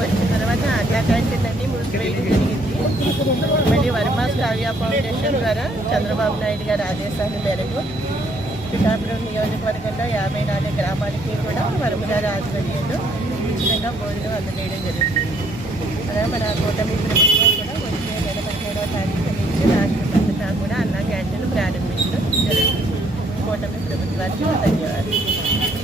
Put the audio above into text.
వచ్చిన తర్వాత అన్నా క్యాంటీన్ అన్ని మూసివేయడం జరిగింది. మళ్ళీ వర్మాస్ కావ్య ఫౌండేషన్ ద్వారా చంద్రబాబు నాయుడు గారి ఆదేశాల మేరకు పిఠాపురం నియోజకవర్గంలో 54 గ్రామాలకి కూడా వరమగారి ఆధ్వర్యంలో ఉచితంగా భోజనం అందజేయడం జరుగుతుంది. అలాగే మన కూటమి ప్రభుత్వం కూడా వచ్చే నెల 17వ తారీఖు నుంచి రాష్ట్రమంతటా కూడా అన్నా క్యాంటీన్లు ప్రారంభించడం జరుగుతుంది. కూటమి ప్రభుత్వానికి ధన్యవాదాలు.